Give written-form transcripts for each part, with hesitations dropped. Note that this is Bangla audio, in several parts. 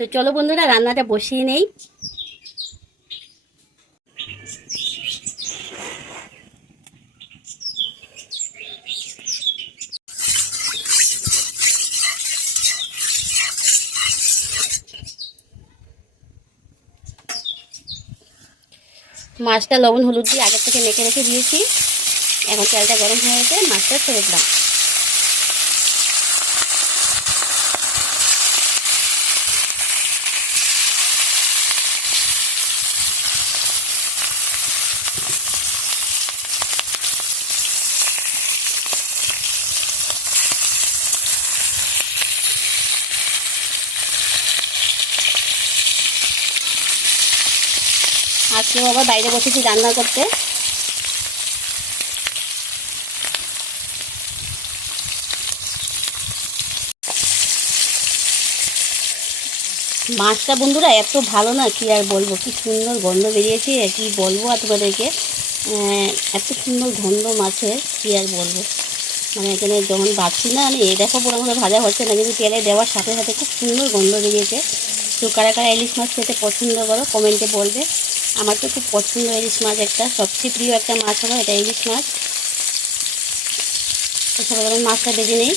তো চলো বন্ধুরা রান্নাটা বসিয়ে নেই। মাছটা লবণ হলুদ দিয়ে আগের থেকে মেখে রেখে দিয়েছি। এখন তেলটা গরম হয়ে গেছে, মাছটা ছেড়ে দিলাম। আজকেও আবার বাইরে বসেছি রান্না করতে। মাছটা বন্ধুরা এত ভালো না, কি আর বলবো, কি সুন্দর গন্ধ বেরিয়েছে, কি বলবো আর তোমাদেরকে। এত সুন্দর গন্ধ মাছের, কি আর বলবো। মানে এখানে যখন ভাবছি না আমি, এই দেখো পুরো মতো ভাজা হচ্ছে না, কিন্তু তেলে দেওয়ার সাথে সাথে খুব সুন্দর গন্ধ বেরিয়েছে। তো কারা কারা ইলিশ মাছ খেতে পছন্দ করো কমেন্টে বলবে। আমার তো খুব পছন্দ ইলিশ মাছ, একটা সবচেয়ে প্রিয় একটা মাছ হলো এটা ইলিশ মাছ। তো সবাই মাছটা ভেজে নেই।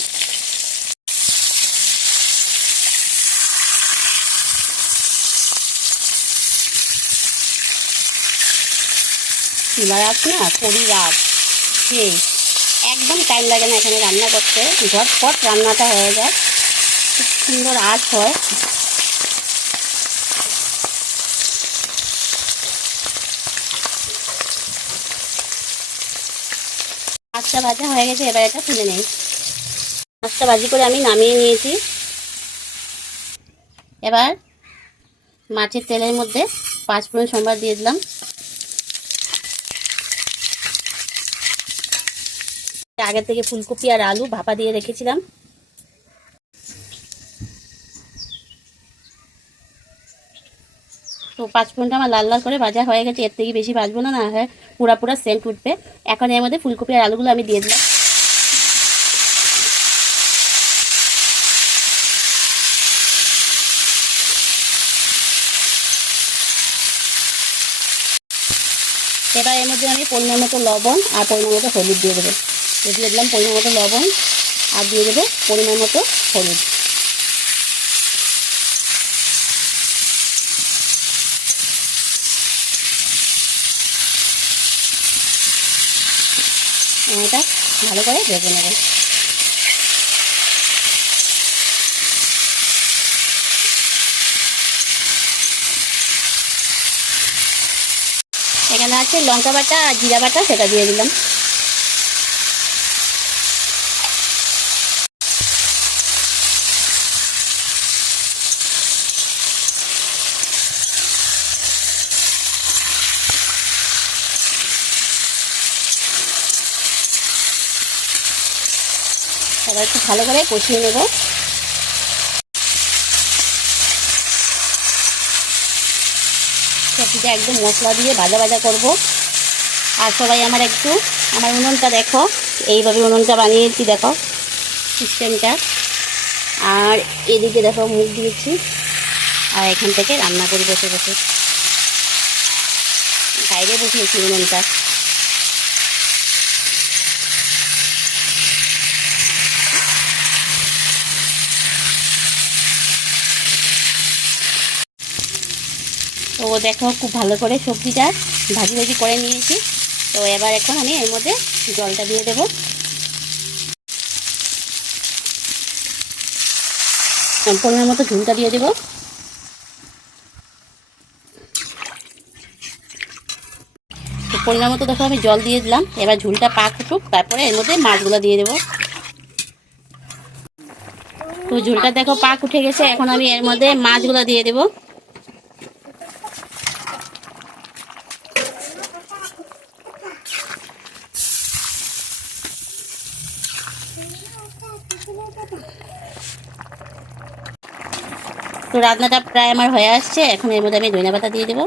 চুলার আঁচ না কড়ির আঁচ, সেই একদম টাইম লাগে না এখানে রান্না করতে, ঝটপট রান্নাটা হয়ে যায়, খুব সুন্দর আঁচ হয়। মাছটা ভাজা হয়ে গেছে, এবার এটা তুলে নেই। মাছটা ভাজি করে আমি নামিয়ে নিয়েছি। এবার মাছের তেলের মধ্যে 5 ফোড়ন সম্বার দিয়ে দিলাম। আগে থেকে ফুলকপি আর আলু ভাপা দিয়ে রেখেছিলাম। তো 5 ফোড়নটা আমার লাল লাল করে ভাজা হয়ে গেছে, এর থেকে বেশি ভাজবো না, না হয় পুরা পুরা সেন্ট উঠবে। এখন এর মধ্যে ফুলকপি আর আলুগুলো আমি দিয়ে দিলাম। এবার এর মধ্যে আমি পরিমাণ মতো লবণ আর পরিমাণ মতো হলুদ দিয়ে দেবো। দিয়ে দিলাম পরিমাণ মতো লবণ আর দিয়ে দেবো পরিমাণ মতো হলুদ। এটা ভালো করে ভেজে নেব। এখানে আছে লঙ্কা বাটা আর জিরা বাটা, সেটা দিয়ে দিলাম। এবার একটু ভালো করে কষিয়ে নেব। সবজিটা একদম মশলা দিয়ে ভাজা ভাজা করব। আর সবাই আমার উনুনটা দেখো, এইভাবে উনুনটা বানিয়েছি, দেখো সিস্টেমটা। আর এদিকে দেখো মুখ দিয়েছি, আর এখান থেকে রান্না করি বসে বসে। বাইরে বসিয়েছি উনুনটা। তো দেখো খুব ভালো করে সবজিটা ভাজি ভাজি করে নিয়েছি। তো এবার এখন আমি এর মধ্যে জলটা দিয়ে দেবো। পরিমাণ মতো ঝুলটা দিয়ে দেবো। তো পরিমাণ মতো দেখো আমি জল দিয়ে দিলাম। এবার ঝুলটা পাক উঠুক, তারপরে এর মধ্যে মাছগুলো দিয়ে দেবো। তো ঝুলটা দেখো পাক উঠে গেছে, এখন আমি এর মধ্যে মাছগুলো দিয়ে দেবো। তো রান্নাটা প্রায় আমার হয়ে আসছে, এখন এর মধ্যে আমি ধনিয়া পাতা দিয়ে দেবো।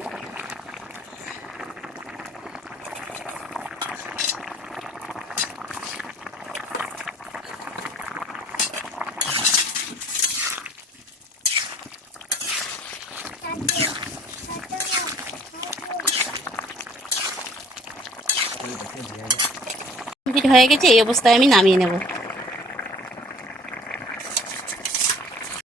কমপ্লিট হয়ে গেছে, এই অবস্থায় আমি নামিয়ে নেব।